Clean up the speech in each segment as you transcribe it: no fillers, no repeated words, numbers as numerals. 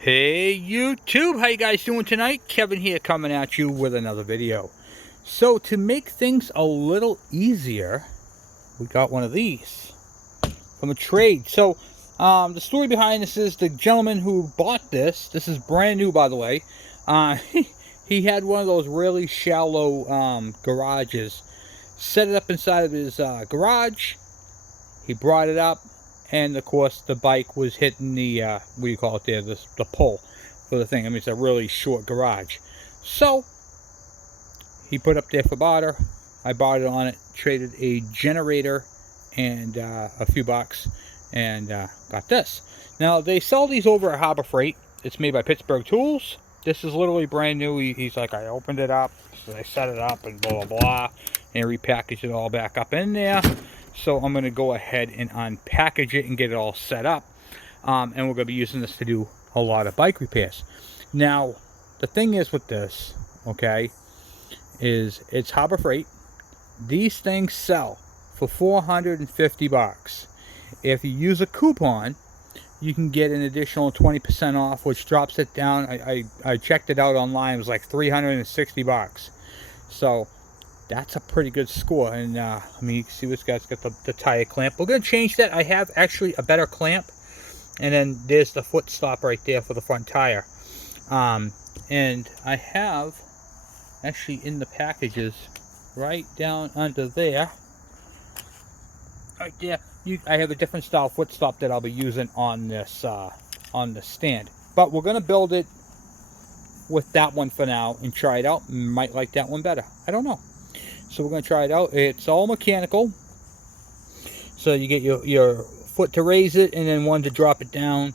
Hey YouTube, how you guys doing tonight? Kevin here coming at you with another video. So to make things a little easier, we got one of these from a trade. So the story behind this is the gentleman who bought this is brand new by the way, he had one of those really shallow garages, set it up inside of his garage. He brought it up, and of course the bike was hitting the what do you call it there, the pole for the thing. I mean, it's a really short garage, so he put up there for barter. I bought it on it, traded a generator and a few bucks, and got this. Now they sell these over at Harbor Freight. It's made by Pittsburgh Tools. This is literally brand new. He's like, I opened it up, so I set it up and blah blah blah, and repackaged it all back up in there. So I'm going to go ahead and unpackage it and get it all set up. And we're going to be using this to do a lot of bike repairs. Now, the thing is with this, okay, is it's Harbor Freight. These things sell for 450 bucks. If you use a coupon, you can get an additional 20% off, which drops it down. I checked it out online. It was like 360 bucks. So that's a pretty good score. And I mean, you can see this guy's got the tire clamp. We're going to change that. I have actually a better clamp. And then there's the Footstop right there for the front tire. And I have actually in the packages right down under there, right there, I have a different style Footstop that I'll be using on this stand. But we're going to build it with that one for now and try it out. Might like that one better. I don't know. So we're going to try it out. It's all mechanical. So you get your foot to raise it and then one to drop it down.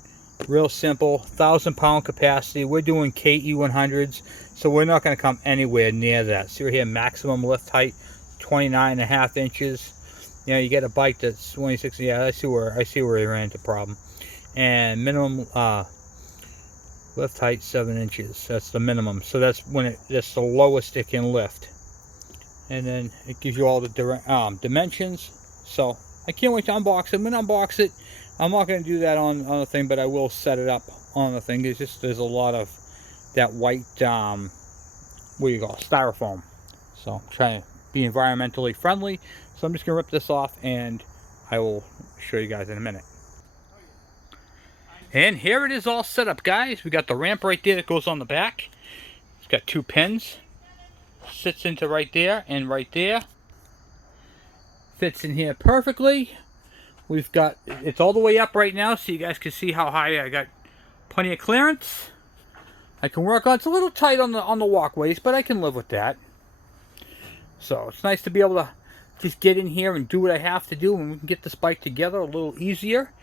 Real simple. 1,000-pound capacity. We're doing KE100s. So we're not going to come anywhere near that. See right here, maximum lift height, 29.5 inches. You know, you get a bike that's 26. Yeah, I see where you ran into problem. And minimum lift height 7 inches. That's the minimum. So that's that's the lowest it can lift. And then it gives you all the dimensions. So I can't wait to unbox it. I'm going to unbox it. I'm not going to do that on the thing, but I will set it up on the thing. There's a lot of that white what do you call it, styrofoam. So I'm trying to be environmentally friendly. So I'm just going to rip this off and I will show you guys in a minute. And here it is all set up, guys. We got the ramp right there that goes on the back. It's got 2 pins. Sits into right there and right there. Fits in here perfectly. We've got, it's all the way up right now so you guys can see how high I got. Plenty of clearance. I can work on, it's a little tight on the walkways, but I can live with that. So it's nice to be able to just get in here and do what I have to do, and we can get this bike together a little easier.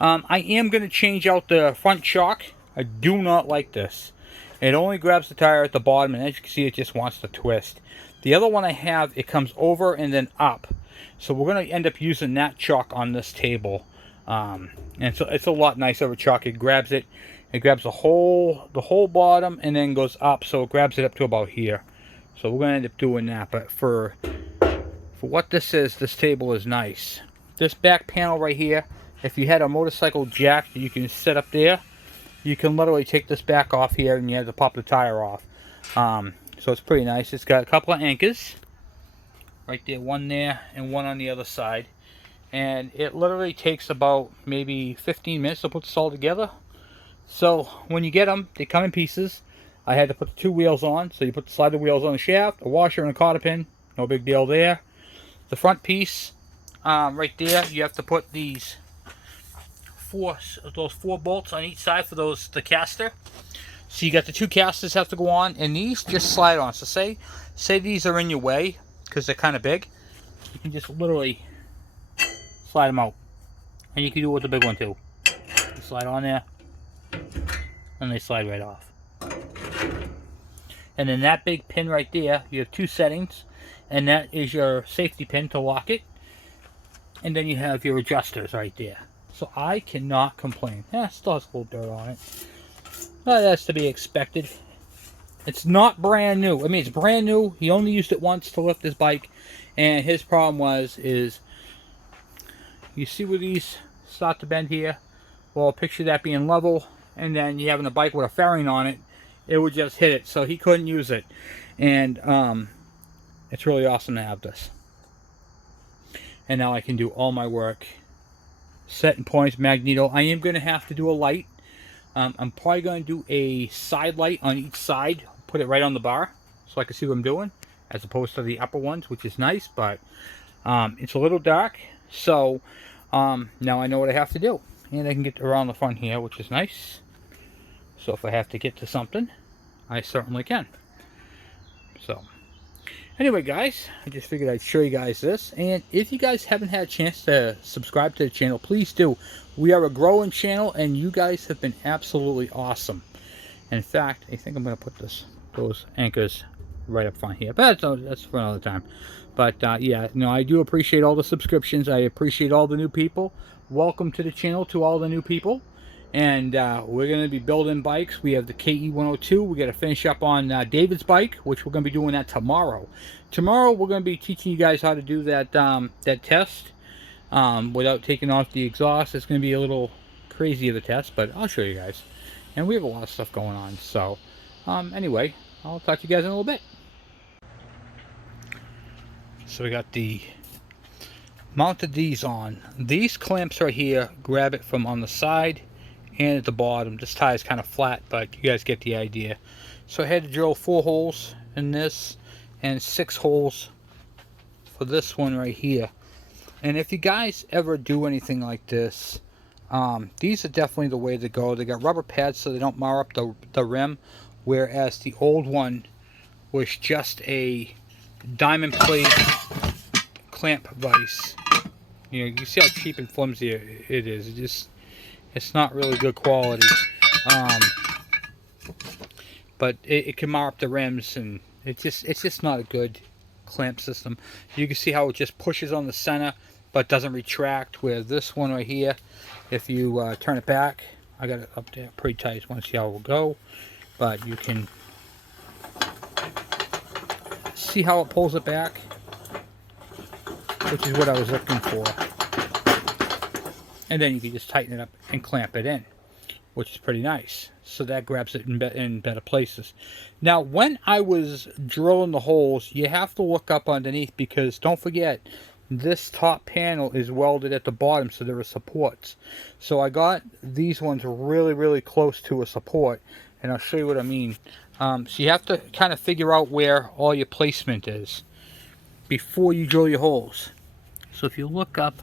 I am going to change out the front shock. I do not like this. It only grabs the tire at the bottom, and as you can see, it just wants to twist. The other one I have, it comes over and then up. So we're going to end up using that chock on this table. And so it's a lot nicer of a chock. It grabs the whole bottom and then goes up. So it grabs it up to about here. So we're going to end up doing that. But for what this is, this table is nice. This back panel right here, if you had a motorcycle jack that you can set up there, you can literally take this back off here and you have to pop the tire off. So it's pretty nice. It's got a couple of anchors. Right there, one there and one on the other side. And it literally takes about maybe 15 minutes to put this all together. So when you get them, they come in pieces. I had to put the 2 wheels on. So you put the slider wheels on the shaft, a washer and a cotter pin. No big deal there. The front piece, right there, you have to put those 4 bolts on each side for the caster. So you got the 2 casters have to go on, and these just slide on. So say these are in your way because they're kind of big, you can just literally slide them out, and you can do it with the big one too. You slide on there, and they slide right off. And then that big pin right there, you have 2 settings, and that is your safety pin to lock it. And then you have your adjusters right there. So I cannot complain. Still has a little dirt on it. Well, that's to be expected. It's not brand new. I mean, it's brand new. He only used it once to lift his bike. And his problem is you see where these start to bend here? Well, picture that being level and then you having a bike with a fairing on it, it would just hit it, so he couldn't use it. And it's really awesome to have this. And now I can do all my work. Setting points, Magneto. I am going to have to do a light. I'm probably going to do a side light on each side. Put it right on the bar so I can see what I'm doing, as opposed to the upper ones, which is nice, but it's a little dark. So now I know what I have to do. And I can get around the front here, which is nice. So if I have to get to something, I certainly can. So anyway, guys, I just figured I'd show you guys this. And if you guys haven't had a chance to subscribe to the channel, please do. We are a growing channel, and you guys have been absolutely awesome. In fact, I think I'm going to put those anchors right up front here. But that's for another time. But yeah, no, I do appreciate all the subscriptions. I appreciate all the new people. Welcome to the channel to all the new people. And we're going to be building bikes. We have the KE102. We got to finish up on David's bike, which we're going to be doing that tomorrow. Tomorrow we're going to be teaching you guys how to do that that test without taking off the exhaust. It's going to be a little crazy of a test, but I'll show you guys. And we have a lot of stuff going on. So anyway, I'll talk to you guys in a little bit. So we got mounted these on. These clamps right here, grab it from on the side and at the bottom. This tie is kind of flat, but you guys get the idea. So I had to drill 4 holes in this and 6 holes for this one right here. And if you guys ever do anything like this, these are definitely the way to go. They got rubber pads so they don't mar up the rim, whereas the old one was just a diamond plate clamp vise. You know, you see how cheap and flimsy it is. It's not really good quality. But it can mar up the rims, and it's just not a good clamp system. You can see how it just pushes on the center but doesn't retract, where this one right here, if you turn it back, I got it up there pretty tight. Want to see how it will go, but you can see how it pulls it back, which is what I was looking for. And then you can just tighten it up and clamp it in, which is pretty nice. So that grabs it in better places. Now, when I was drilling the holes, you have to look up underneath, because don't forget, this top panel is welded at the bottom, so there are supports. So I got these ones really, really close to a support, and I'll show you what I mean. So you have to kind of figure out where all your placement is before you drill your holes. So if you look up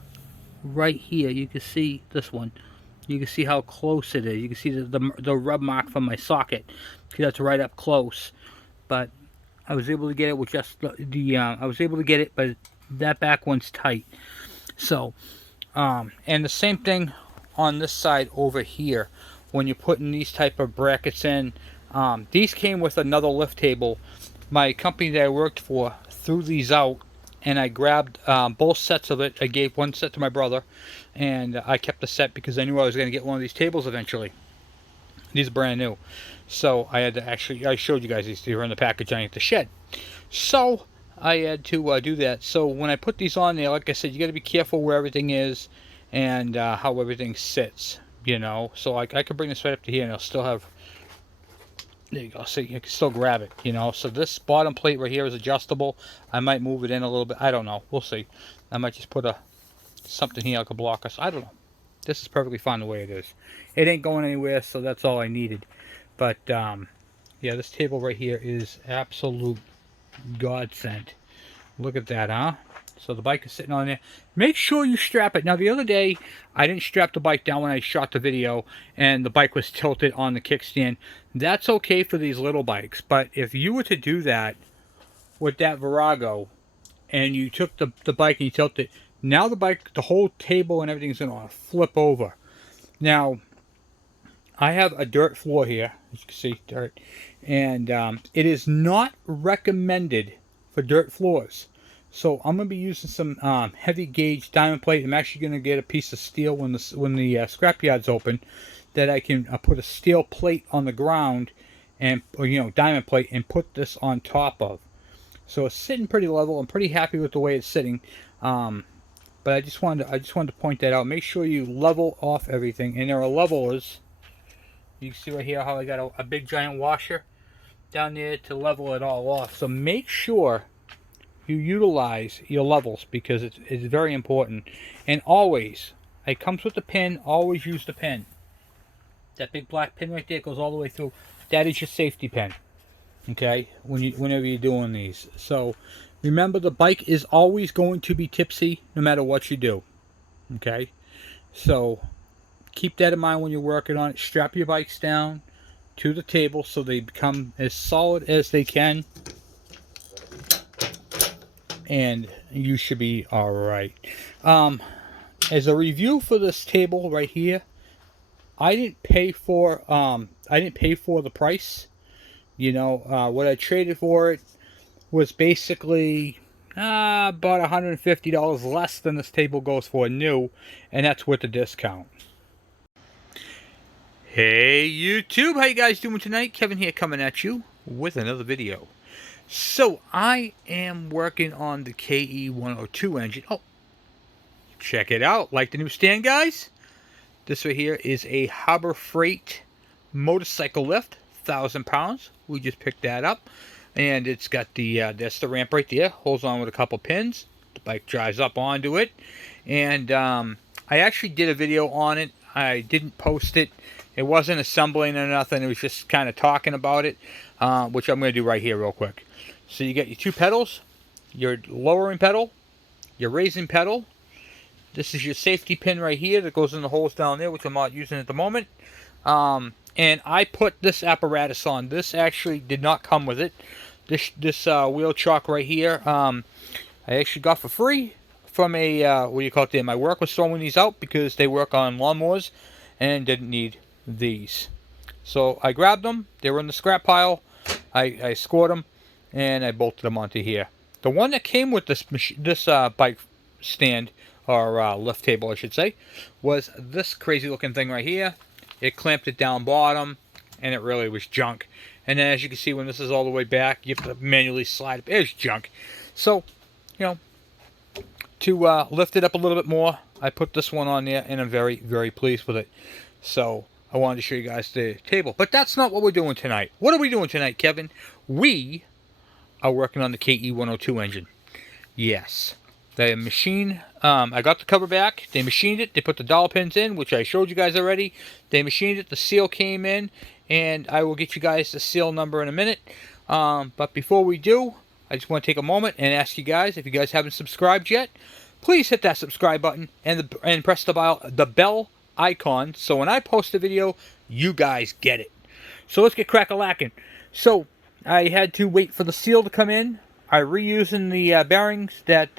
right here, you can see this one. You can see how close it is. You can see the rub mark from my socket. See, that's right up close. But I was able to get it with just I was able to get it, but that back one's tight. So and the same thing on this side over here. When you're putting these type of brackets in, these came with another lift table. My company that I worked for threw these out, and I grabbed both sets of it. I gave one set to my brother, and I kept the set because I knew I was going to get one of these tables eventually. These are brand new, so I had to I showed you guys these. They were in the package at the shed, so I had to do that. So when I put these on there, like I said, you got to be careful where everything is and how everything sits, you know. So I could bring this right up to here, and I'll still have, there you go, so you can still grab it, you know. So this bottom plate right here is adjustable. I might move it in a little bit. I don't know. We'll see. I might just put something here that could block us. I don't know. This is perfectly fine the way it is. It ain't going anywhere, so that's all I needed. But yeah, this table right here is absolute godsend. Look at that, huh? So the bike is sitting on there. Make sure you strap it. Now, the other day, I didn't strap the bike down when I shot the video, and the bike was tilted on the kickstand. That's okay for these little bikes, but if you were to do that with that Virago, and you took the bike and you tilted it, now the bike, the whole table and everything is going to flip over. Now, I have a dirt floor here, as you can see, dirt, and it is not recommended for dirt floors. So I'm going to be using some heavy gauge diamond plate. I'm actually going to get a piece of steel when the scrapyard's open, that I can put a steel plate on the ground, and diamond plate, and put this on top of. So it's sitting pretty level. I'm pretty happy with the way it's sitting. But I just wanted to point that out. Make sure you level off everything, and there are levelers You can see right here how I got a big giant washer down there to level it all off. So make sure you utilize your levels because it's very important. And always, it comes with the pin, always use the pin. That big black pin right there goes all the way through. That is your safety pin. Okay, whenever you're doing these. So remember, the bike is always going to be tipsy no matter what you do. Okay, so keep that in mind when you're working on it. Strap your bikes down to the table so they become as solid as they can, and you should be all right. As a review for this table right here, I didn't pay for the price. You know, what I traded for it was basically about $150 less than this table goes for new, and that's with the discount. Hey YouTube, how you guys doing tonight? Kevin here coming at you with another video. So I am working on the KE102 engine. Oh, check it out. Like the new stand, guys? This right here is a Harbor Freight motorcycle lift, 1,000 pounds. We just picked that up, and it's got the that's the ramp right there. Holds on with a couple pins. The bike drives up onto it, and I actually did a video on it. I didn't post it. It wasn't assembling or nothing. It was just kind of talking about it, which I'm going to do right here real quick. So you get your two pedals, your lowering pedal, your raising pedal. This is your safety pin right here that goes in the holes down there, which I'm not using at the moment. And I put this apparatus on. This actually did not come with it. This wheel chock right here, I actually got for free from a, what do you call it there? My work was throwing these out because they work on lawnmowers and didn't need these. So I grabbed them. They were in the scrap pile. I scored them and I bolted them onto here. The one that came with this bike stand, or lift table I should say, was this crazy looking thing right here. It clamped it down bottom, and it really was junk. And then as you can see, when this is all the way back, you have to manually slide it. It's junk. So, you know, to lift it up a little bit more, I put this one on there, and I'm very, very pleased with it. So I wanted to show you guys the table. But that's not what we're doing tonight. What are we doing tonight, Kevin? We are working on the KE102 engine. Yes. The machine, I got the cover back. They machined it. They put the dowel pins in, which I showed you guys already. They machined it. The seal came in, and I will get you guys the seal number in a minute. But before we do, I just want to take a moment and ask you guys, if you guys haven't subscribed yet, please hit that subscribe button and press the bell icon, so when I post a video, you guys get it. So let's get crack-a-lacking. So I had to wait for the seal to come in. I reusing the bearings that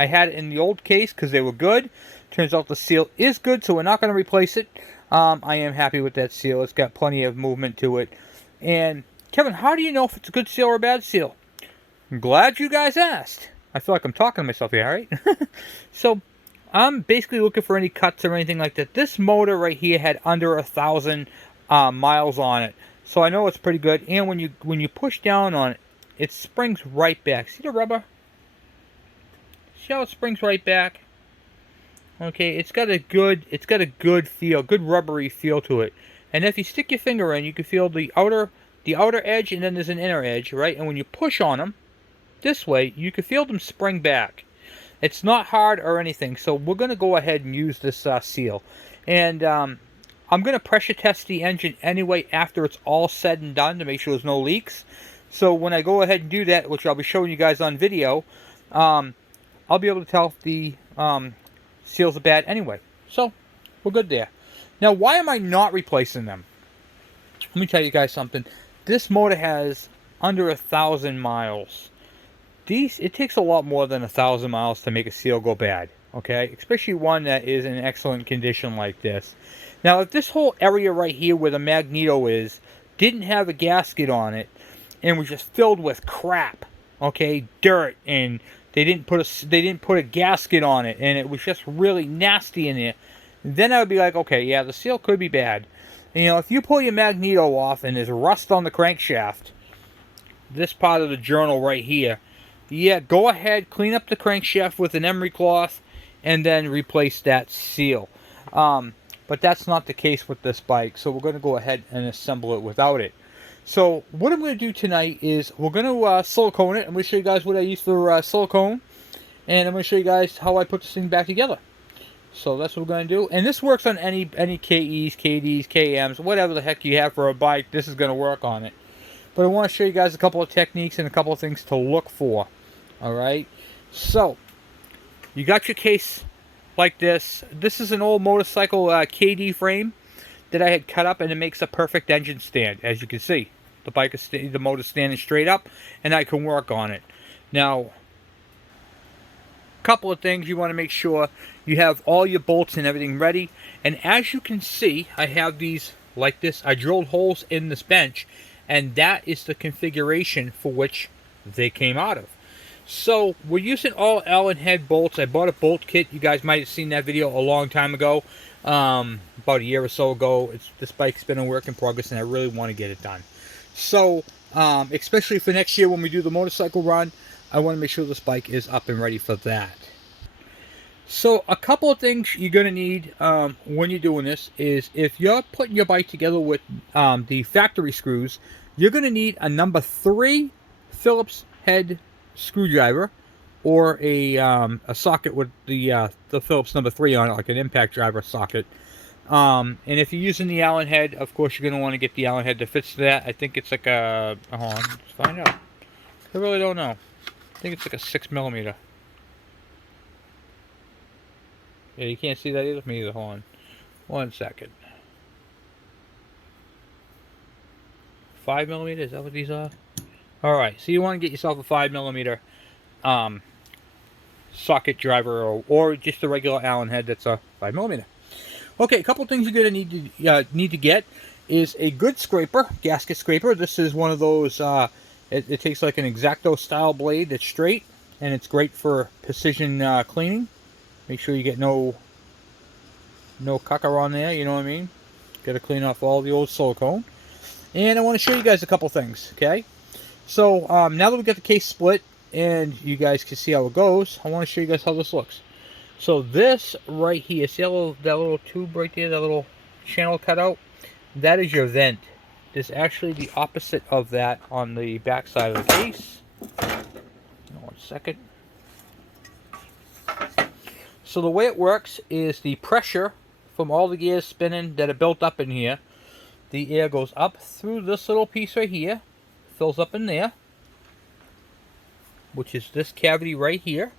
I had in the old case because they were good. Turns out the seal is good, so we're not going to replace it. I am happy with that seal. It's got plenty of movement to it. And Kevin, how do you know if it's a good seal or a bad seal? I'm glad you guys asked. I feel like I'm talking to myself here, right? So I'm basically looking for any cuts or anything like that. This motor right here had under 1,000 miles on it, so I know it's pretty good. And when you push down on it, it springs right back. See the rubber? See how it springs right back? Okay, it's got a good feel, good rubbery feel to it. And if you stick your finger in, you can feel the outer edge, and then there's an inner edge, right? And when you push on them this way, you can feel them spring back. It's not hard or anything, so we're going to go ahead and use this seal. And I'm going to pressure test the engine anyway after it's all said and done to make sure there's no leaks. So when I go ahead and do that, which I'll be showing you guys on video, I'll be able to tell if the seals are bad anyway. So we're good there. Now, why am I not replacing them? Let me tell you guys something. This motor has under 1,000 miles. It takes a lot more than 1,000 miles to make a seal go bad, okay? Especially one that is in excellent condition like this. Now, if this whole area right here where the Magneto is didn't have a gasket on it and was just filled with crap, okay, dirt, and they didn't put a gasket on it, and it was just really nasty in there, then I would be like, okay, yeah, the seal could be bad. And, you know, if you pull your Magneto off and there's rust on the crankshaft, this part of the journal right here, yeah, go ahead, clean up the crankshaft with an emery cloth, and then replace that seal. but that's not the case with this bike, so we're going to go ahead and assemble it without it. So what I'm going to do tonight is we're going to silicone it. I'm going to show you guys what I use for silicone, and I'm going to show you guys how I put this thing back together. So that's what we're going to do. And this works on any KEs, KDs, KMs, whatever the heck you have for a bike. This is going to work on it. But I want to show you guys a couple of techniques and a couple of things to look for. Alright? So, you got your case like this. This is an old motorcycle KD frame that I had cut up, and it makes a perfect engine stand. As you can see, the motor's standing straight up, and I can work on it. Now, couple of things you want to make sure you have all your bolts and everything ready. And as you can see, I have these like this. I drilled holes in this bench, and that is the configuration for which they came out of. So we're using all Allen head bolts. I bought a bolt kit. You guys might have seen that video a long time ago, about a year or so ago. This bike's been a work in progress, and I really want to get it done. So especially for next year when we do the motorcycle run, I want to make sure this bike is up and ready for that. So a couple of things you're going to need when you're doing this is, if you're putting your bike together with the factory screws, you're going to need a number 3 Phillips head screwdriver, or a socket with the Phillips number 3 on it, like an impact driver socket. And if you're using the Allen head, of course you're going to want to get the Allen head that fits to that. I think it's like a, hold on, let's find out. I really don't know. I think it's like a 6mm. Yeah, you can't see that either. Me either. Hold on. 1 second. 5mm? Is that what these are? Alright, so you want to get yourself a 5mm socket driver, or just a regular Allen head that's a 5mm. Okay, a couple things you're going to need to get is a good scraper, gasket scraper. This is one of those, it takes like an X-Acto style blade that's straight, and it's great for precision cleaning. Make sure you get no caca on there, you know what I mean? Got to clean off all the old silicone. And I want to show you guys a couple things, okay? So, now that we've got the case split, and you guys can see how it goes, I want to show you guys how this looks. So this right here, see that little tube right there, that little channel cut out? That is your vent. There's actually the opposite of that on the back side of the case. 1 second. So the way it works is the pressure from all the gears spinning that are built up in here, the air goes up through this little piece right here, fills up in there, which is this cavity right here.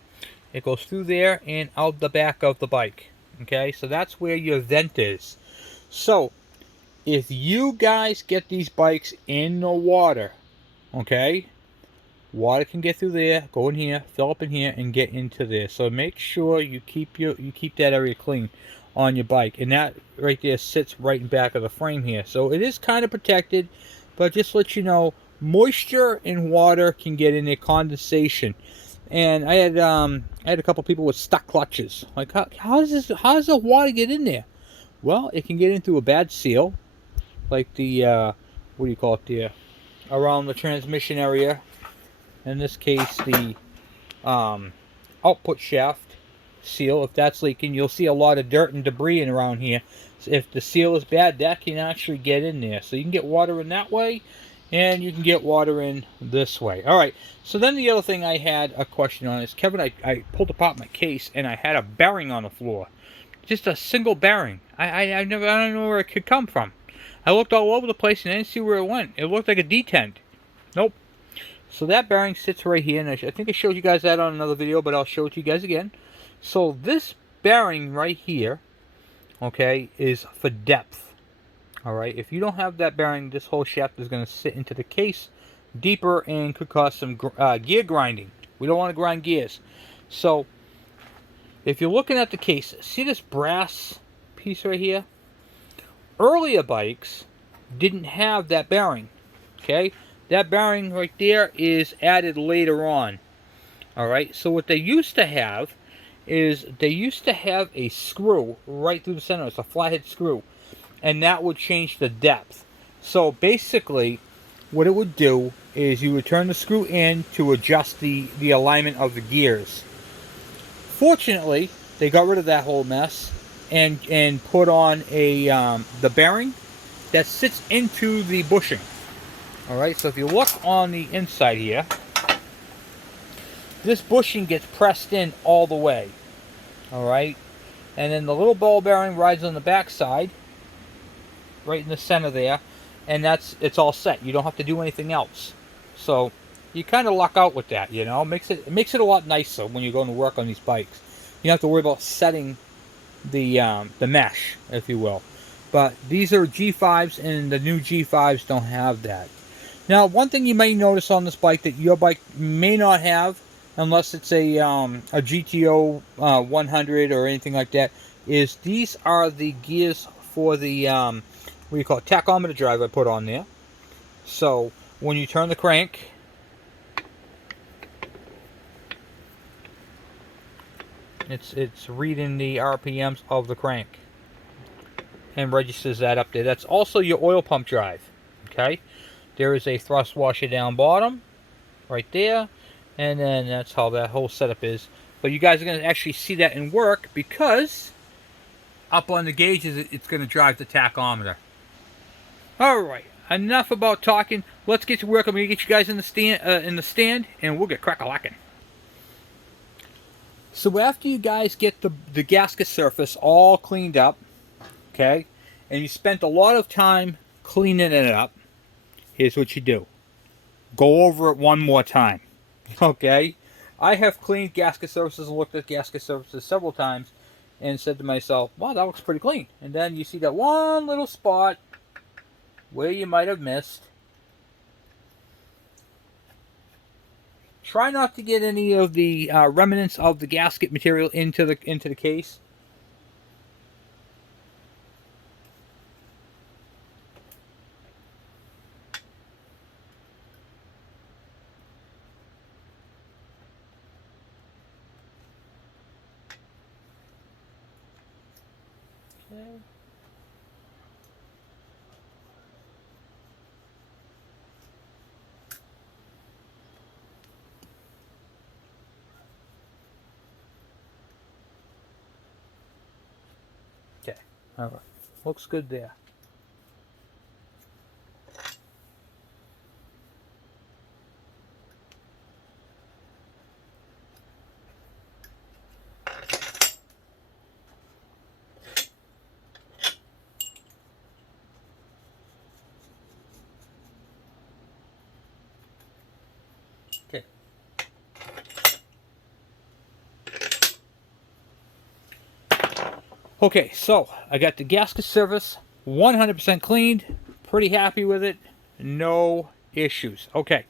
It goes through there and out the back of the bike. Okay, so that's where your vent is. So if you guys get these bikes in the water, okay, water can get through there, go in here, fill up in here, and get into there. So make sure you keep that area clean on your bike. And that right there sits right in back of the frame here. So it is kind of protected, but just let you know, moisture and water can get in there, condensation. And I had a couple people with stuck clutches. Like, how does the water get in there? Well, it can get in through a bad seal, like the what do you call it there, around the transmission area. In this case, the output shaft seal. If that's leaking, you'll see a lot of dirt and debris in around here. So if the seal is bad, that can actually get in there. So you can get water in that way, and you can get water in this way. Alright, so then the other thing I had a question on is, Kevin, I pulled apart my case, and I had a bearing on the floor. Just a single bearing. I don't know where it could come from. I looked all over the place, and I didn't see where it went. It looked like a detent. Nope. So that bearing sits right here, and I think I showed you guys that on another video, but I'll show it to you guys again. So this bearing right here, okay, is for depth. Alright, if you don't have that bearing, this whole shaft is going to sit into the case deeper and could cause some gear grinding. We don't want to grind gears. So, if you're looking at the case, see this brass piece right here? Earlier bikes didn't have that bearing. Okay, that bearing right there is added later on. Alright, so what they used to have is they used to have a screw right through the center. It's a flathead screw. And that would change the depth. So basically, what it would do is you would turn the screw in to adjust the alignment of the gears. Fortunately, they got rid of that whole mess, and put on a the bearing that sits into the bushing. All right, so if you look on the inside here, this bushing gets pressed in all the way. All right, and then the little ball bearing rides on the back side, right in the center there, and it's all set. You don't have to do anything else. So you kind of luck out with that, you know. It makes it a lot nicer when you're going to work on these bikes. You don't have to worry about setting the mesh, if you will. But these are G5s, and the new G5s don't have that. Now, one thing you may notice on this bike that your bike may not have, unless it's a GTO 100 or anything like that, is these are the gears for the what do you call it, tachometer drive I put on there. So when you turn the crank, it's reading the RPMs of the crank and registers that up there. That's also your oil pump drive. Okay, there is a thrust washer down bottom, right there, and then that's how that whole setup is. But you guys are going to actually see that in work because up on the gauges, it's going to drive the tachometer. All right, enough about talking. Let's get to work. I'm going to get you guys in the stand, and we'll get crack-a-lacking. So after you guys get the gasket surface all cleaned up, okay, and you spent a lot of time cleaning it up, here's what you do. Go over it one more time, okay? I have cleaned gasket surfaces and looked at gasket surfaces several times and said to myself, wow, that looks pretty clean. And then you see that one little spot where you might have missed. Try not to get any of the remnants of the gasket material into the case. Okay. Okay, all right, looks good there. Okay. Okay, so I got the gasket surface 100% cleaned. Pretty happy with it. No issues. Okay,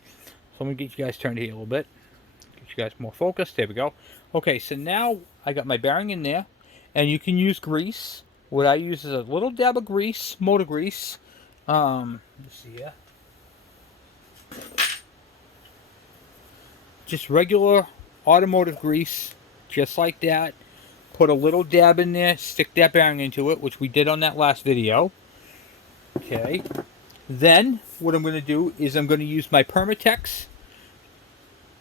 so let me get you guys turned here a little bit. Get you guys more focused. There we go. Okay, so now I got my bearing in there, and you can use grease. What I use is a little dab of grease, motor grease. Let's see here. Just regular automotive grease, just like that. Put a little dab in there, stick that bearing into it, which we did on that last video. Okay. Then, what I'm going to do is I'm going to use my Permatex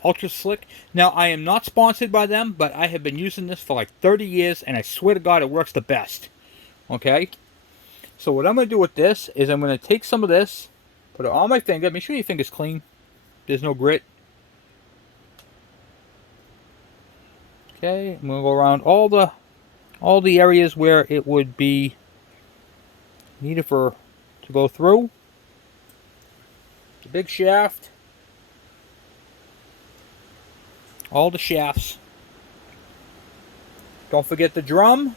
Ultra Slick. Now, I am not sponsored by them, but I have been using this for like 30 years, and I swear to God, it works the best. Okay? So what I'm going to do with this is I'm going to take some of this, put it on my finger. Make sure your finger's clean. There's no grit. Okay, I'm going to go around all the areas where it would be needed to go through. The big shaft. All the shafts. Don't forget the drum.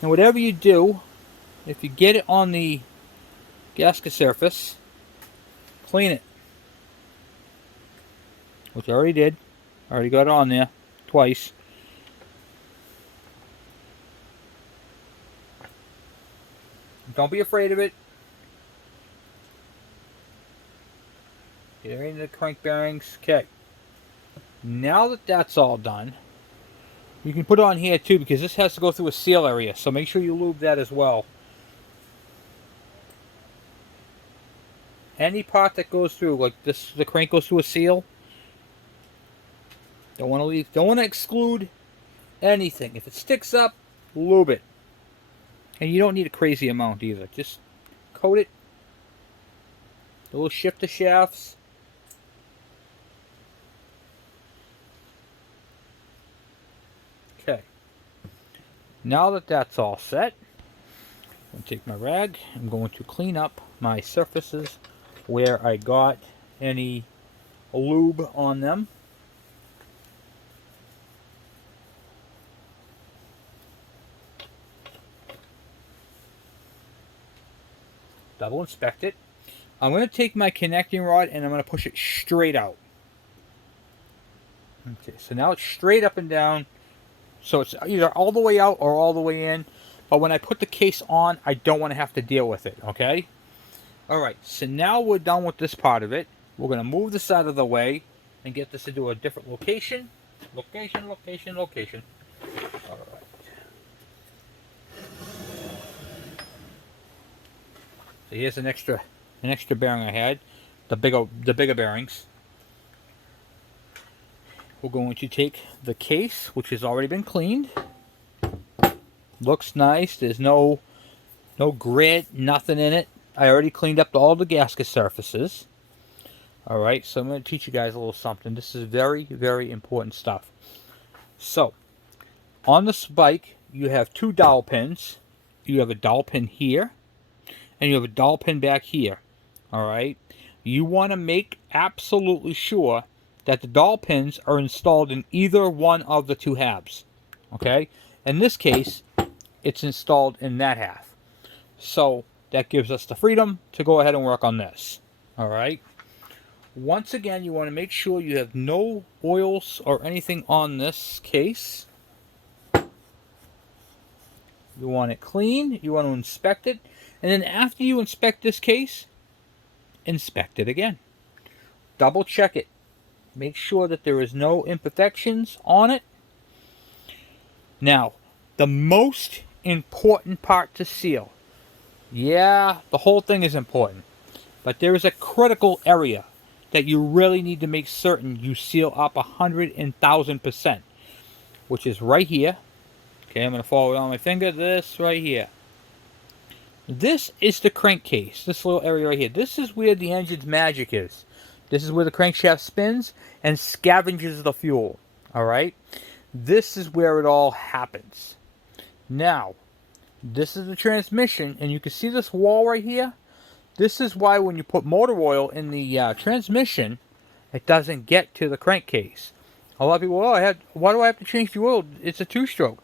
And whatever you do, if you get it on the gasket surface, clean it. Which I already did. I already got it on there twice. Don't be afraid of it. Get into the crank bearings. Okay. Now that that's all done, you can put it on here too, because this has to go through a seal area. So make sure you lube that as well. Any part that goes through, like this, the crank goes through a seal. Don't want to exclude anything. If it sticks up, lube it. And you don't need a crazy amount either. Just coat it. The little shifter shafts. Okay. Now that that's all set, I'm going to take my rag. I'm going to clean up my surfaces where I got any lube on them. Double inspect it. I'm going to take my connecting rod and I'm going to push it straight out. Okay, so now it's straight up and down. So it's either all the way out or all the way in. But when I put the case on, I don't want to have to deal with it, okay? Alright, so now we're done with this part of it. We're going to move this out of the way and get this into a different location. Location. Alright. So here's an extra bearing I had. The bigger bearings. We're going to take the case, which has already been cleaned. Looks nice. There's no grit, nothing in it. I already cleaned up all the gasket surfaces. Alright, so I'm going to teach you guys a little something. This is very, very important stuff. So, on the spike, you have two dowel pins. You have a dowel pin here, and you have a dowel pin back here. Alright? You want to make absolutely sure that the dowel pins are installed in either one of the two halves. Okay? In this case, it's installed in that half. So that gives us the freedom to go ahead and work on this. Alright? Once again, you want to make sure you have no oils or anything on this case. You want it clean. You want to inspect it. And then after you inspect this case, inspect it again. Double check it. Make sure that there is no imperfections on it. Now, the most important part to seal. Yeah, the whole thing is important. But there is a critical area that you really need to make certain you seal up 100,000%. Which is right here. Okay, I'm going to follow it on my finger. This right here. This is the crankcase. This little area right here. This is where the engine's magic is. This is where the crankshaft spins and scavenges the fuel. Alright? This is where it all happens. Now, this is the transmission, and you can see this wall right here. This is why when you put motor oil in the transmission, it doesn't get to the crankcase. A lot of people, why do I have to change the oil? It's a two-stroke.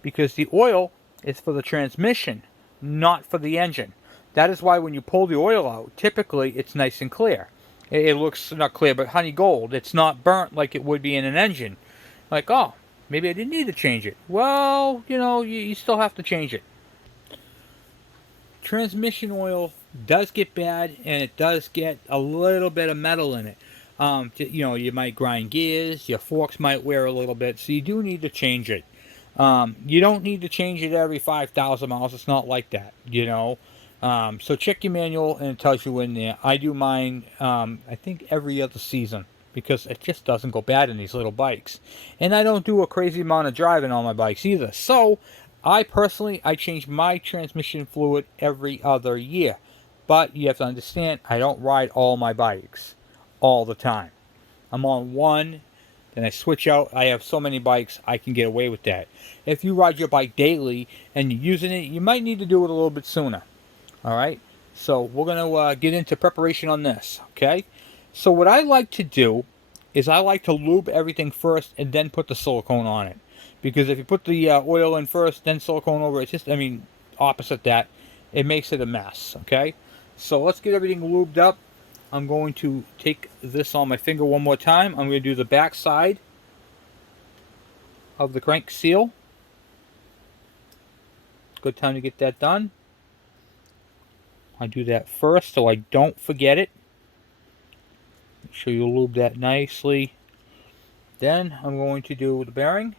Because the oil is for the transmission, not for the engine. That is why when you pull the oil out, typically it's nice and clear. It looks not clear, but honey gold. It's not burnt like it would be in an engine. Like, oh, maybe I didn't need to change it. Well, you still have to change it. Transmission oil does get bad, and it does get a little bit of metal in it. You might grind gears, your forks might wear a little bit, so you do need to change it. You don't need to change it every 5,000 miles. It's not like that, So check your manual, and it tells you in there. I do mine, I think, every other season, because it just doesn't go bad in these little bikes. And I don't do a crazy amount of driving on my bikes either. So, I change my transmission fluid every other year. But you have to understand, I don't ride all my bikes all the time. I'm on one, then I switch out. I have so many bikes, I can get away with that. If you ride your bike daily and you're using it, you might need to do it a little bit sooner. Alright, so we're going to get into preparation on this, okay? So what I like to do is I like to lube everything first and then put the silicone on it. Because if you put the oil in first, then silicone over, it's just, opposite that. It makes it a mess, okay? So let's get everything lubed up. I'm going to take this on my finger one more time. I'm going to do the back side of the crank seal. Good time to get that done. I do that first so I don't forget it. Make sure you lube that nicely. Then I'm going to do the bearing.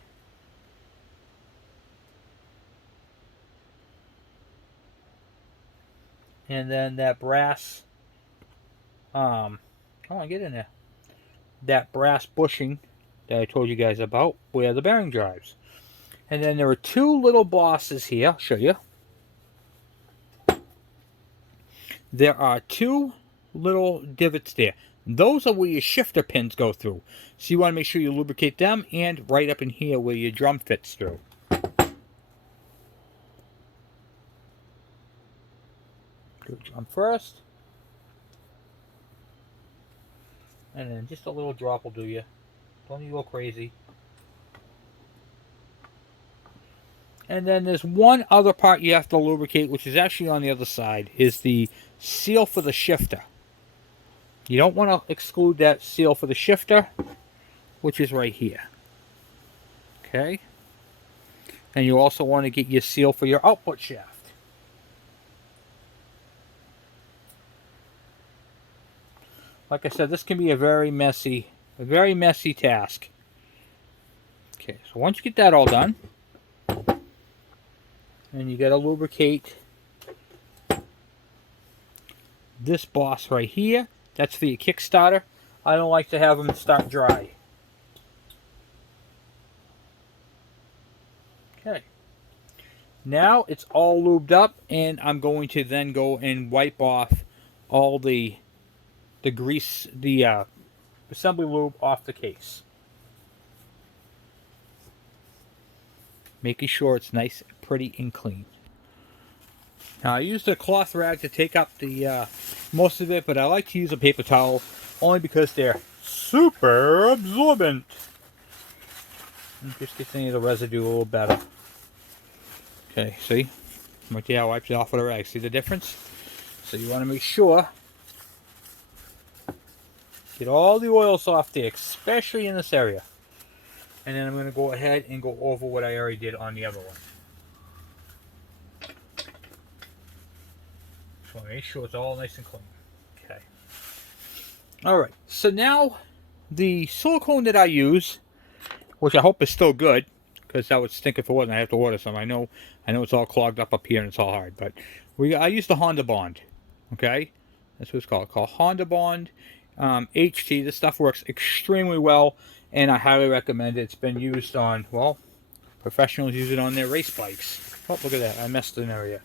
And then that brass, come on, get in there. That brass bushing that I told you guys about, where the bearing drives. And then there are two little bosses here. I'll show you. There are two little divots there. Those are where your shifter pins go through. So you want to make sure you lubricate them, and right up in here where your drum fits through. Do drum first. And then just a little drop will do you. Don't need to go crazy. And then there's one other part you have to lubricate, which is actually on the other side, is the seal for the shifter. You don't want to exclude that seal for the shifter, which is right here. Okay? And you also want to get your seal for your output shaft. Like I said, this can be a very messy task. Okay, so once you get that all done, and you got to lubricate this boss right here. That's for your Kickstarter. I don't like to have them start dry. Okay. Now it's all lubed up, and I'm going to then go and wipe off all the grease, the assembly lube off the case. Making sure it's nice, pretty, and clean. Now I used a cloth rag to take up the most of it, but I like to use a paper towel only because they're super absorbent. It just gets any of the residue a little better. Okay, see? Right there, I wiped it off with a rag. See the difference? So you want to make sure get all the oils off there, especially in this area. And then I'm going to go ahead and go over what I already did on the other one. So make sure it's all nice and clean. Okay. Alright, so now the silicone that I use, which I hope is still good, because that would stink if it wasn't. I have to order some. I know it's all clogged up here and it's all hard, but I use the Honda Bond. Okay, that's what it's called Honda Bond HT. This stuff works extremely well, and I highly recommend it. It's been used on, well, professionals use it on their race bikes. Oh, look at that! I messed an area.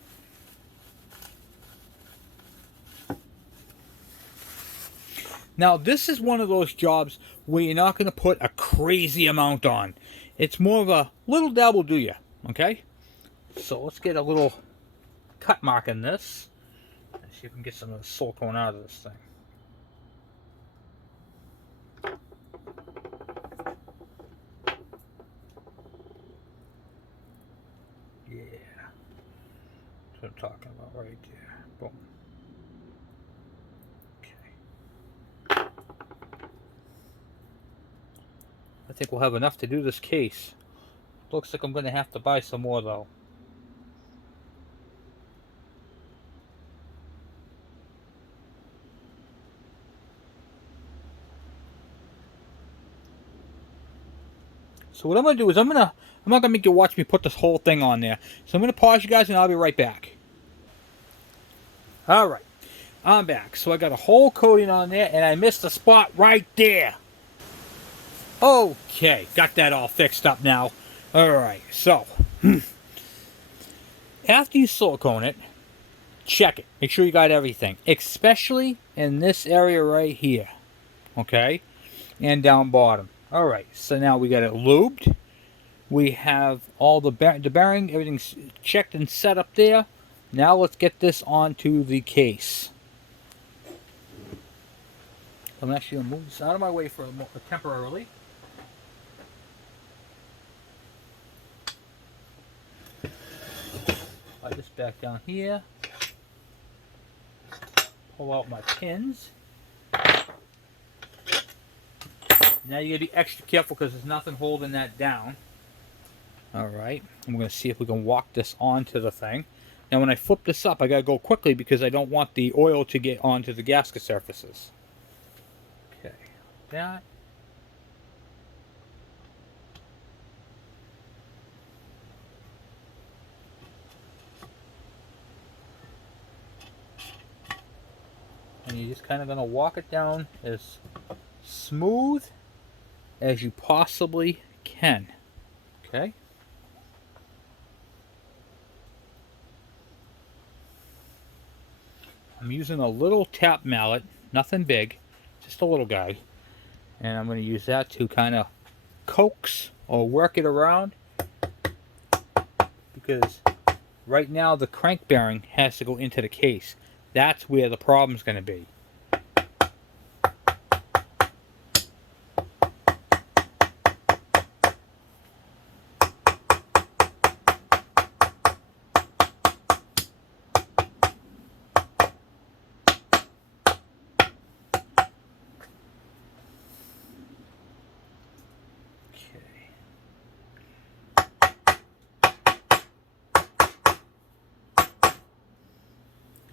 Now, this is one of those jobs where you're not going to put a crazy amount on. It's more of a little dab will do you, okay? So let's get a little cut mark in this. Let's see if we can get some of the silicone out of this thing. Yeah. That's what I'm talking about right there. Boom. I think we'll have enough to do this case. Looks like I'm going to have to buy some more though. So what I'm going to do is I'm not going to make you watch me put this whole thing on there. So I'm going to pause you guys and I'll be right back. Alright, I'm back. So I got a whole coating on there and I missed a spot right there. Okay, got that all fixed up now. Alright, so after you silicone it, check it. Make sure you got everything, especially in this area right here. Okay, and down bottom. Alright, so now we got it lubed. We have all the bearing, everything's checked and set up there. Now let's get this onto the case. I'm actually going to move this out of my way for temporarily. Slide this back down here. Pull out my pins. Now you gotta be extra careful because there's nothing holding that down. Alright, I'm going to see if we can walk this onto the thing. Now when I flip this up, I gotta go quickly because I don't want the oil to get onto the gasket surfaces. Okay, that. And you're just kind of going to walk it down as smooth as you possibly can. Okay? I'm using a little tap mallet, nothing big, just a little guy. And I'm going to use that to kind of coax or work it around, because right now the crank bearing has to go into the case. That's where the problem's going to be.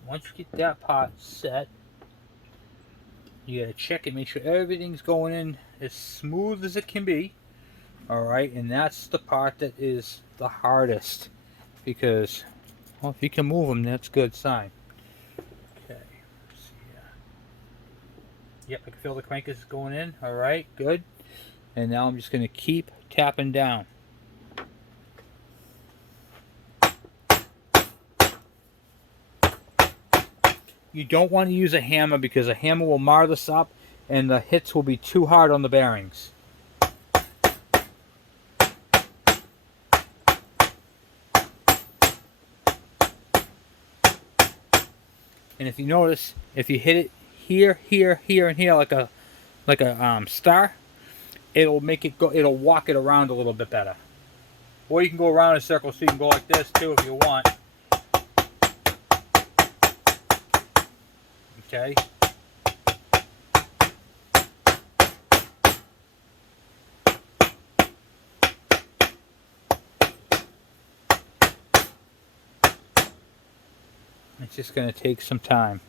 Once you get that part set, you gotta check and make sure everything's going in as smooth as it can be. Alright, and that's the part that is the hardest, because, well, if you can move them, that's a good sign. Okay, let's see here. Yep, I can feel the crank is going in. Alright, good. And now I'm just gonna keep tapping down. You don't want to use a hammer, because a hammer will mar this up and the hits will be too hard on the bearings. And if you notice, if you hit it here, here, here, and here like a star, it'll make it go. It'll walk it around a little bit better. Or you can go around in a circle, so you can go like this too if you want. Okay. It's just going to take some time.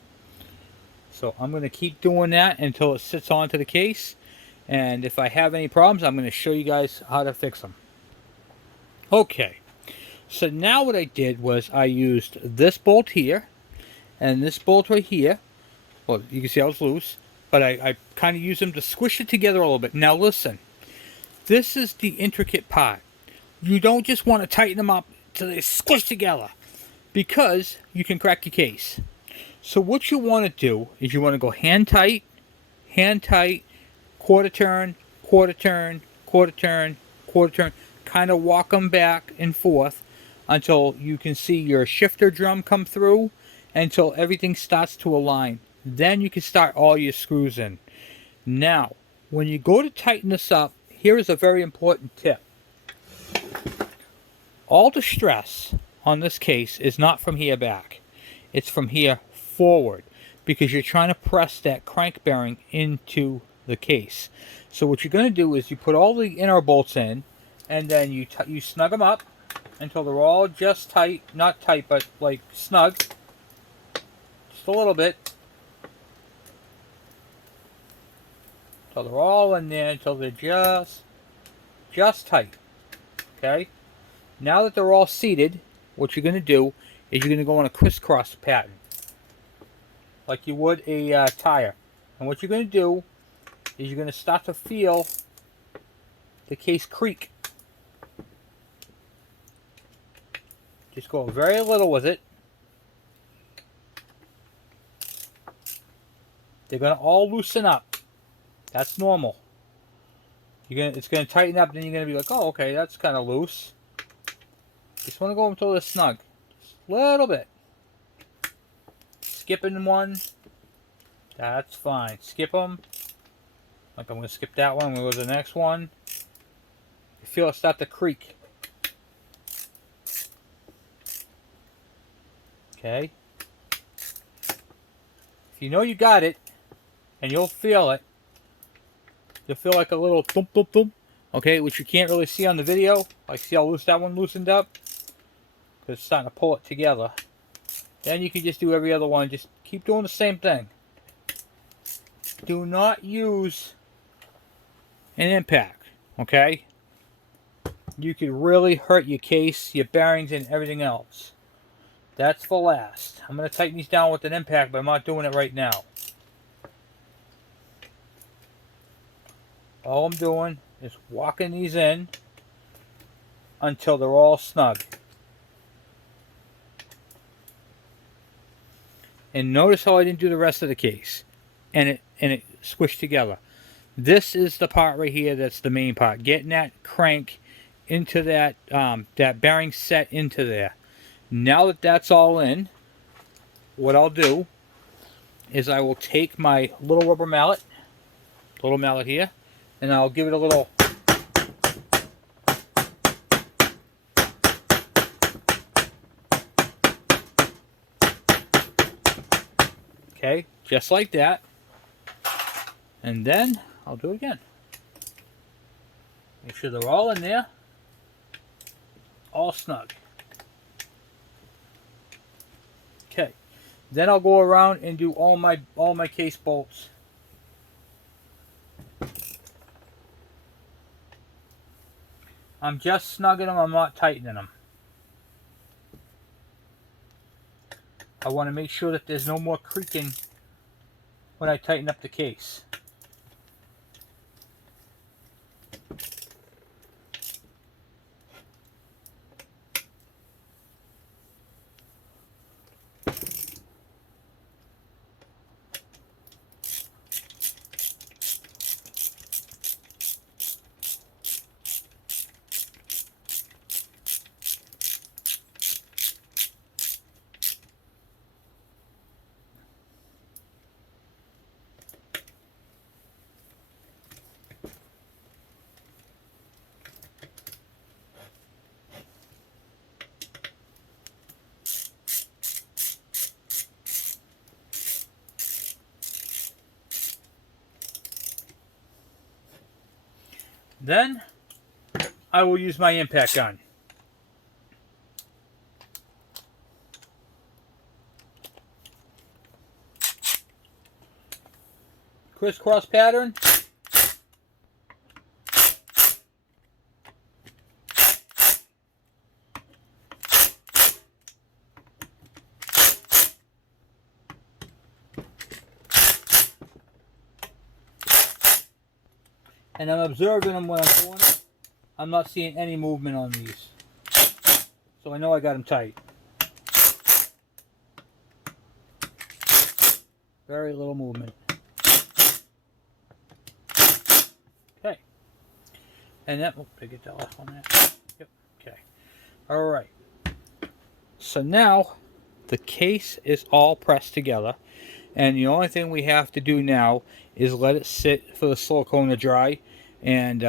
So I'm going to keep doing that until it sits onto the case. And if I have any problems, I'm going to show you guys how to fix them. Okay. So now what I did was I used this bolt here and this bolt right here. Well, you can see how it's loose, but I kind of use them to squish it together a little bit. Now listen, this is the intricate part. You don't just want to tighten them up till they squish together, because you can crack your case. So what you want to do is you want to go hand tight, quarter turn, quarter turn, quarter turn, quarter turn, kind of walk them back and forth until you can see your shifter drum come through, until everything starts to align. Then you can start all your screws in. Now, when you go to tighten this up, here is a very important tip. All the stress on this case is not from here back. It's from here forward, because you're trying to press that crank bearing into the case. So what you're going to do is you put all the inner bolts in, and then you snug them up until they're all just tight. Not tight, but like snug. Just a little bit. So they're all in there until they're just tight. Okay? Now that they're all seated, what you're going to do is you're going to go on a crisscross pattern, like you would a tire. And what you're going to do is you're going to start to feel the case creak. Just go very little with it. They're going to all loosen up. That's normal. It's going to tighten up, then you're going to be like, oh, okay, that's kind of loose. Just want to go until they're snug. Just a little bit. Skipping one. That's fine. Skip them. Like, I'm going to skip that one. I'm going to go to the next one. You feel it start to creak. Okay. If you know you got it, and you'll feel it, you'll feel like a little thump, thump, thump. Okay, which you can't really see on the video. Like, see how loose that one loosened up? Because it's starting to pull it together. Then you can just do every other one. Just keep doing the same thing. Do not use an impact, okay? You could really hurt your case, your bearings, and everything else. That's for last. I'm going to tighten these down with an impact, but I'm not doing it right now. All I'm doing is walking these in until they're all snug. And notice how I didn't do the rest of the case. And it squished together. This is the part right here that's the main part. Getting that crank into that, that bearing set into there. Now that that's all in, what I'll do is I will take my little rubber mallet, here, and I'll give it a little okay, just like that. And then I'll do it again. Make sure they're all in there, all snug. Okay. Then I'll go around and do all my case bolts. I'm just snugging them, I'm not tightening them. I want to make sure that there's no more creaking when I tighten up the case. Then I will use my impact gun. Crisscross pattern. And I'm observing them when I'm doing it. I'm not seeing any movement on these. So I know I got them tight. Very little movement. Okay. And then, oh, did I get that last one there? Yep. Okay. Alright. So now, the case is all pressed together. And the only thing we have to do now is let it sit for the silicone to dry. And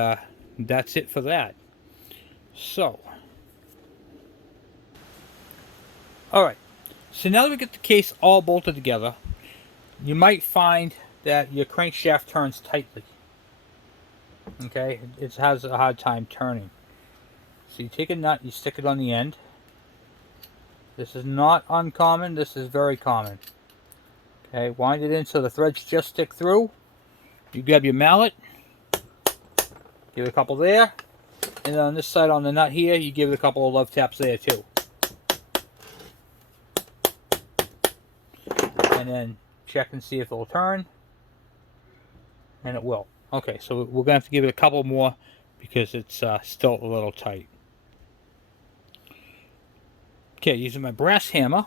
that's it for that. So. Alright. So now that we get the case all bolted together, you might find that your crankshaft turns tightly. Okay? It has a hard time turning. So you take a nut, you stick it on the end. This is not uncommon, this is very common. Okay, wind it in so the threads just stick through. You grab your mallet, give it a couple there, and then on this side on the nut here, you give it a couple of love taps there too. And then check and see if it'll turn, and it will. Okay, so we're going to have to give it a couple more because it's still a little tight. Okay, using my brass hammer.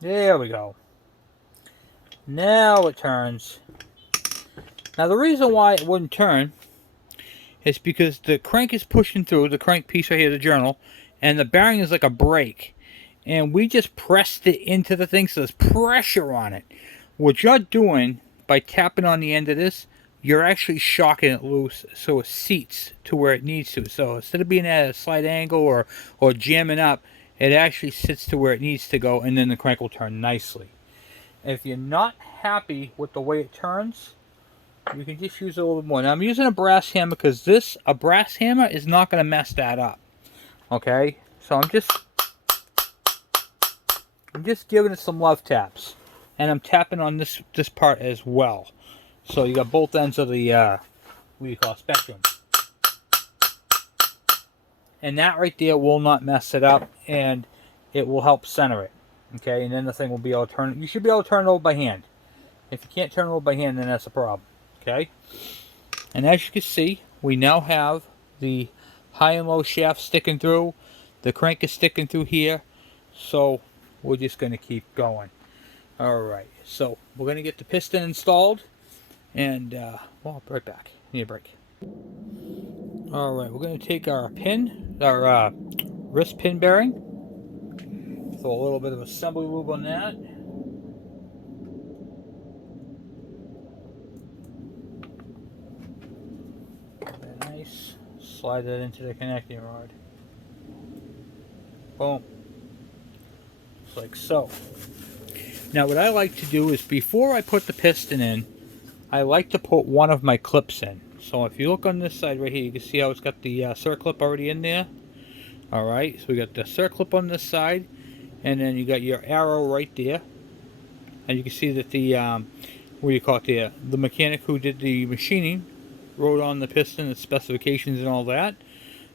There we go. Now it turns. Now the reason why it wouldn't turn is because the crank is pushing through, the crank piece right here, the journal, and the bearing is like a brake. And we just pressed it into the thing, so there's pressure on it. What you're doing by tapping on the end of this, you're actually shocking it loose so it seats to where it needs to. So instead of being at a slight angle or jamming up, it actually sits to where it needs to go, and then the crank will turn nicely. If you're not happy with the way it turns, you can just use a little bit more. Now I'm using a brass hammer because a brass hammer is not going to mess that up. Okay, so I'm just giving it some love taps, and I'm tapping on this part as well. So you got both ends of the what do you call it, spectrum. And that right there will not mess it up, and it will help center it. Okay, and then the thing will be able to turn. You should be able to turn it over by hand. If you can't turn it over by hand, then that's a problem. Okay, and as you can see, we now have the high and low shaft sticking through. The crank is sticking through here. So we're just going to keep going. Alright, so we're going to get the piston installed. And, well, I'll be right back. Need a break. Alright, we're going to take our pin, our wrist pin bearing. Throw a little bit of assembly lube on that. Very nice. Slide that into the connecting rod. Boom. Just like so. Now what I like to do is before I put the piston in, I like to put one of my clips in. So if you look on this side right here, you can see how it's got the circlip already in there. Alright, so we got the circlip on this side, and then you got your arrow right there. And you can see that the, what do you call it, the mechanic who did the machining wrote on the piston, the specifications and all that.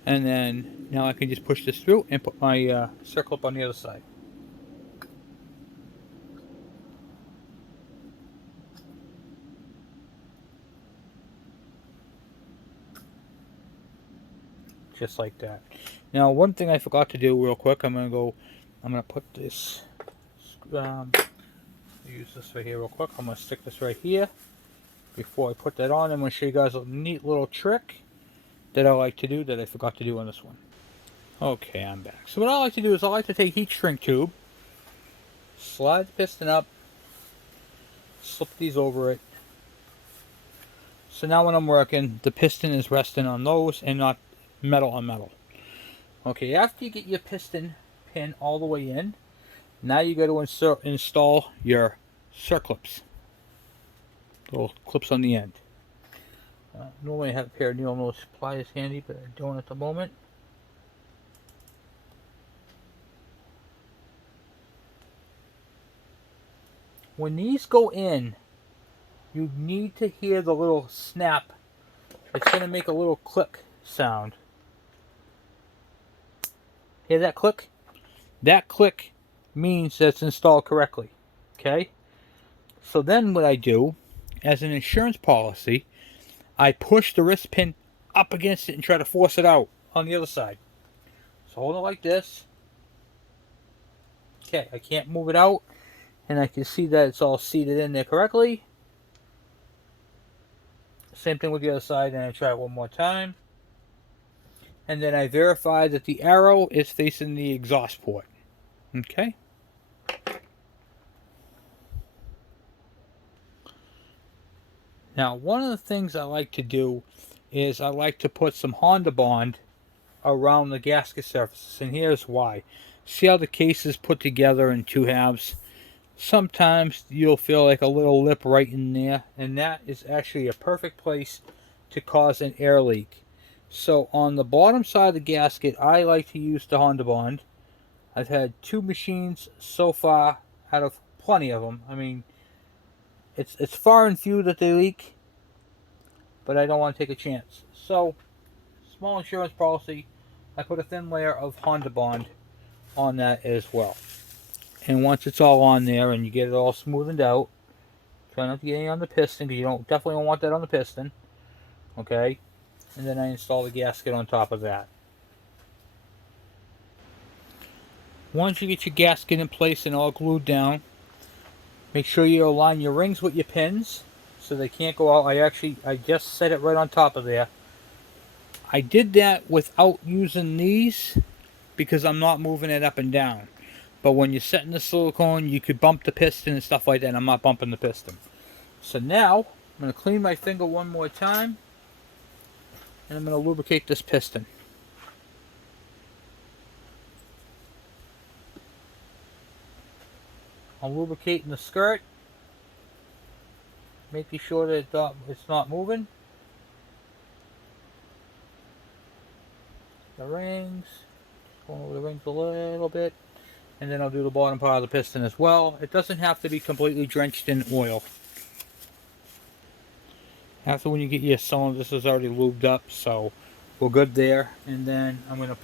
And then now I can just push this through and put my circlip on the other side. Just like that. Now, one thing I forgot to do real quick, I'm gonna put this, use this right here real quick. I'm gonna stick this right here. Before I put that on, I'm gonna show you guys a neat little trick that I like to do that I forgot to do on this one. Okay, I'm back. So what I like to do is I like to take heat shrink tube, slide the piston up, slip these over it. So now when I'm working, the piston is resting on those and not metal on metal. Okay, after you get your piston pin all the way in, now you got to install your circlips. Little clips on the end. Normally I have a pair of needle nose pliers handy, but I don't at the moment. When these go in, you need to hear the little snap. It's going to make a little click sound. Hear that click? That click means that it's installed correctly. Okay? So then what I do, as an insurance policy, I push the wrist pin up against it and try to force it out on the other side. So hold it like this. Okay, I can't move it out. And I can see that it's all seated in there correctly. Same thing with the other side, and I try it one more time. And then I verify that the arrow is facing the exhaust port. Okay. Now, one of the things I like to do is I like to put some Honda Bond around the gasket surfaces, and here's why. See how the case is put together in two halves? Sometimes you'll feel like a little lip right in there, and that is actually a perfect place to cause an air leak. So on the bottom side of the gasket, I like to use the Honda Bond. I've had 2 machines so far out of plenty of them. I mean, it's far and few that they leak, but I don't want to take a chance. So, small insurance policy, I put a thin layer of Honda Bond on that as well. And once it's all on there and you get it all smoothened out, try not to get any on the piston, because you definitely don't want that on the piston. Okay? And then I install the gasket on top of that. Once you get your gasket in place and all glued down, make sure you align your rings with your pins so they can't go out. I just set it right on top of there. I did that without using these because I'm not moving it up and down. But when you're setting the silicone, you could bump the piston and stuff like that. I'm not bumping the piston. So now, I'm going to clean my finger one more time. And I'm going to lubricate this piston. I'm lubricating the skirt. Making sure that it's not moving. The rings. Going over the rings a little bit. And then I'll do the bottom part of the piston as well. It doesn't have to be completely drenched in oil. After when you get your cylinder, this is already lubed up, so we're good there. And then I'm going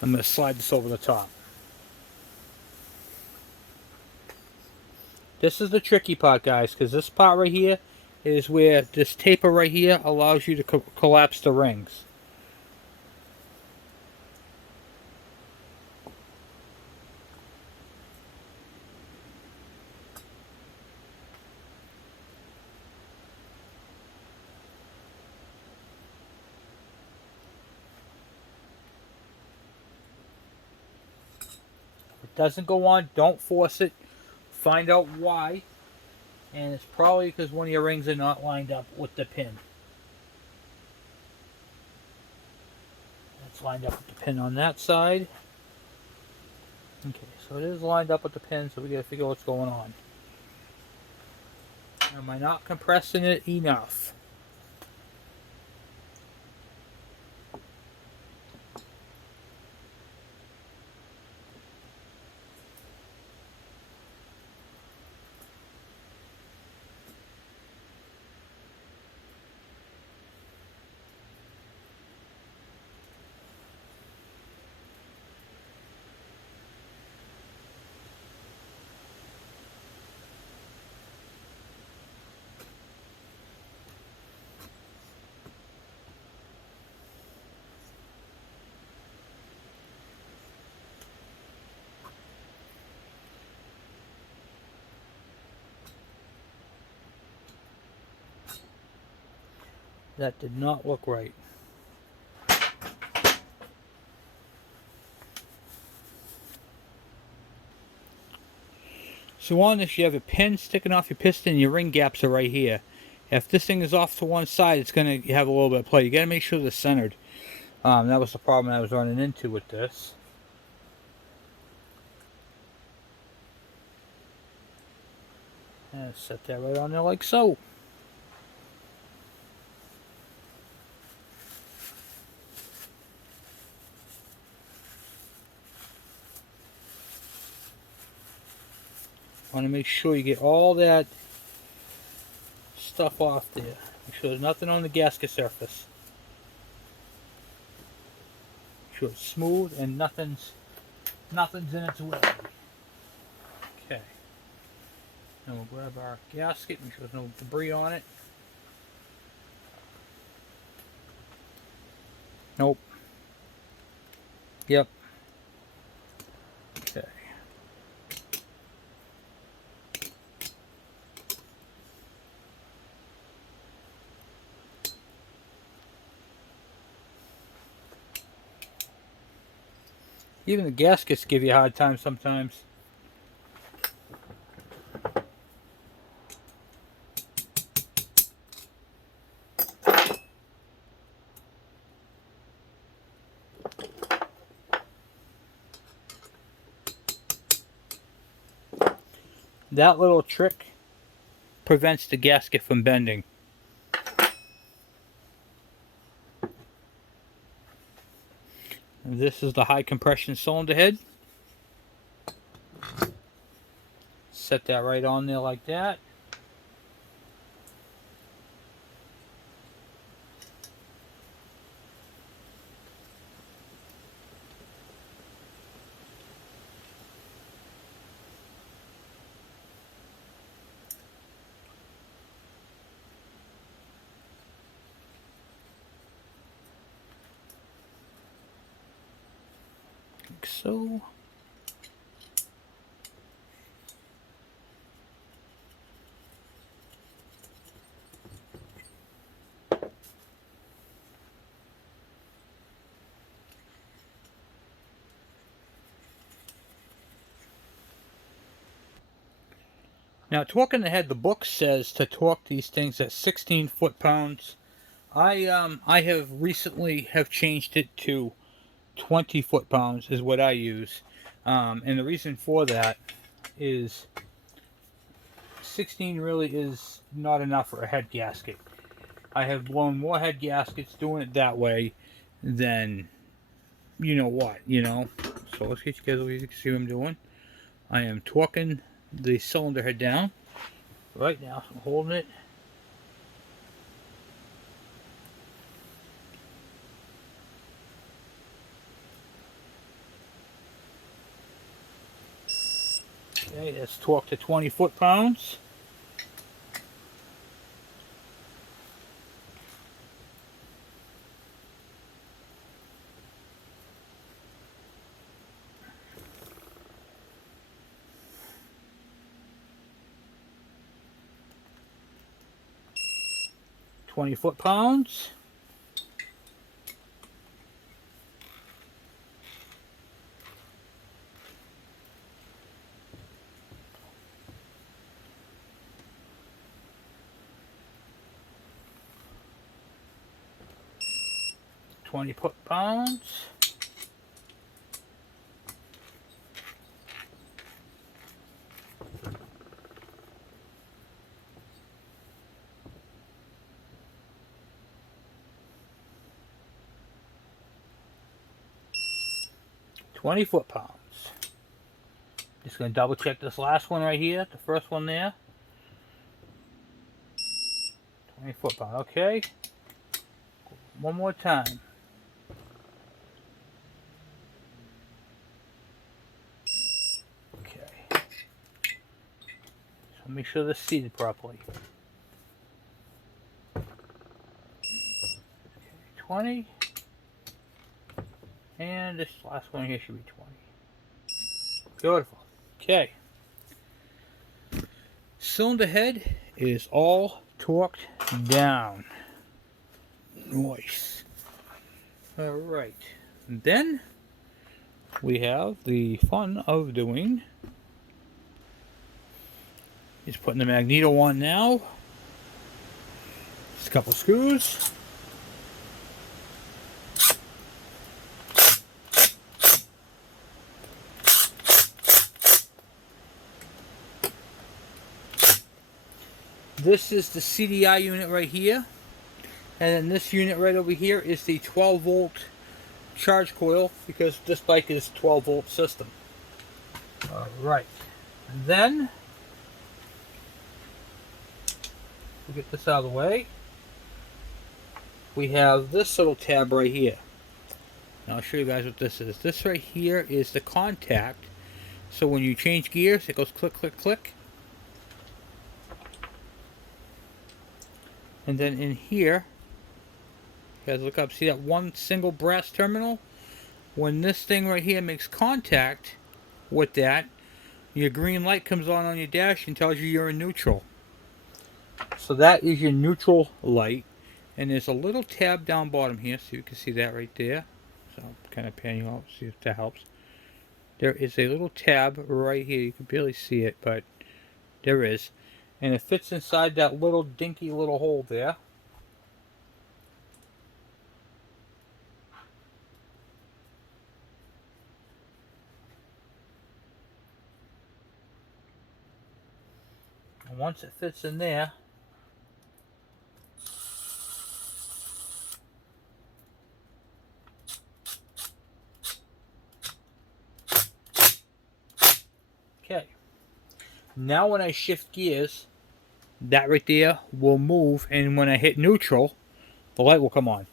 to slide this over the top. This is the tricky part, guys, because this part right here is where this taper right here allows you to collapse the rings. If it doesn't go on, don't force it. Find out why. And it's probably because one of your rings are not lined up with the pin. It's lined up with the pin on that side. Okay, so it is lined up with the pin, so we gotta figure out what's going on. Am I not compressing it enough? That did not look right. So on this, you have a pin sticking off your piston, and your ring gaps are right here. If this thing is off to one side, it's going to have a little bit of play. You got to make sure they're centered. That was the problem I was running into with this. And set that right on there like so. Want to make sure you get all that stuff off there. Make sure there's nothing on the gasket surface. Make sure it's smooth and nothing's in its way. Okay. Now we'll grab our gasket, make sure there's no debris on it. Nope. Yep. Okay. Even the gaskets give you a hard time sometimes. That little trick prevents the gasket from bending. And this is the high compression cylinder head. Set that right on there like that. Like so. Now, torquing the head, the book says to torque these things at 16 foot-pounds. I have recently changed it to 20 foot-pounds is what I use. And the reason for that is 16 really is not enough for a head gasket. I have blown more head gaskets doing it that way than you know what, you know. So let's get you guys over here to see what I'm doing. I am torquing the cylinder head down right now. I'm holding it. Okay, that's torqued to 20 foot-pounds. 20 foot-pounds. £20 20 foot-pounds. Just going to double check this last one right here, the first one there. 20 foot-pound, okay. One more time. Okay. So make sure they're seated properly. Okay, 20. And this last one here should be 20. Beautiful. Okay. Cylinder head is all torqued down. Nice. Alright. Then we have the fun of doing is putting the Magneto on now. Just a couple screws. This is the CDI unit right here. And then this unit right over here is the 12 volt charge coil, because this bike is 12 volt system. Alright. And then we'll get this out of the way. We have this little tab right here. Now I'll show you guys what this is. This right here is the contact. So when you change gears, it goes click, click, click. And then in here, you guys look up, see that one single brass terminal? When this thing right here makes contact with that, your green light comes on your dash and tells you you're in neutral. So that is your neutral light. And there's a little tab down bottom here, so you can see that right there. So I'll kind of pan you out, see if that helps. There is a little tab right here. You can barely see it, but there is. And it fits inside that little dinky little hole there. And once it fits in there, okay. Now when I shift gears, that right there will move, and when I hit neutral, the light will come on.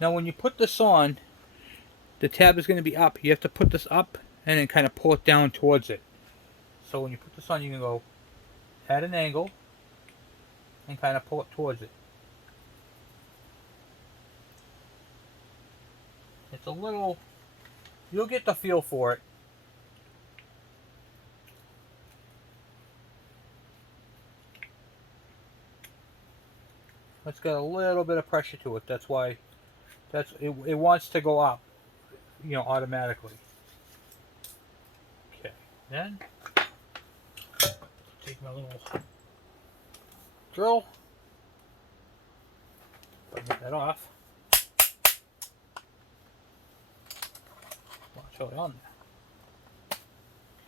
Now when you put this on, the tab is going to be up. You have to put this up and then kind of pull it down towards it. So when you put this on, you can go at an angle and kind of pull it towards it. It's a little, you'll get the feel for it. It's got a little bit of pressure to it. That's why it wants to go up, you know, automatically. Okay, then take my little drill, get that off. Well, it's really on there.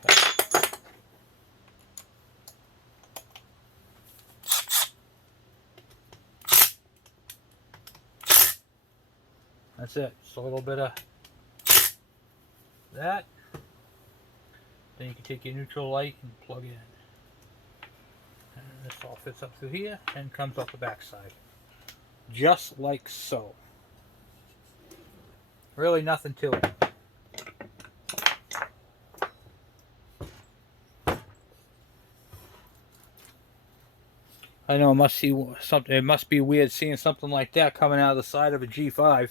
Okay. That's it. Just a little bit of that. Then you can take your neutral light and plug it in. And this all fits up through here and comes off the back side. Just like so. Really nothing to it. I know it must be weird seeing something like that coming out of the side of a G5.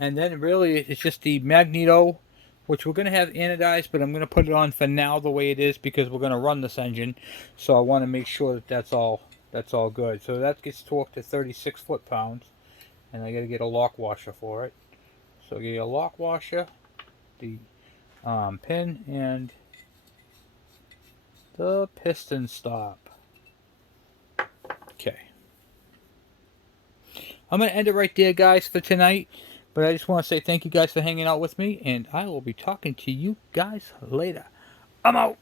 And then really it's just the Magneto which we're going to have anodized, but I'm going to put it on for now the way it is because we're going to run this engine. So I want to make sure that that's all good. So that gets torqued to 36 foot-pounds, and I got to get a lock washer for it. So get a lock washer, the pin, and the piston stop. Okay. I'm going to end it right there, guys, for tonight. But I just want to say thank you guys for hanging out with me, and I will be talking to you guys later. I'm out.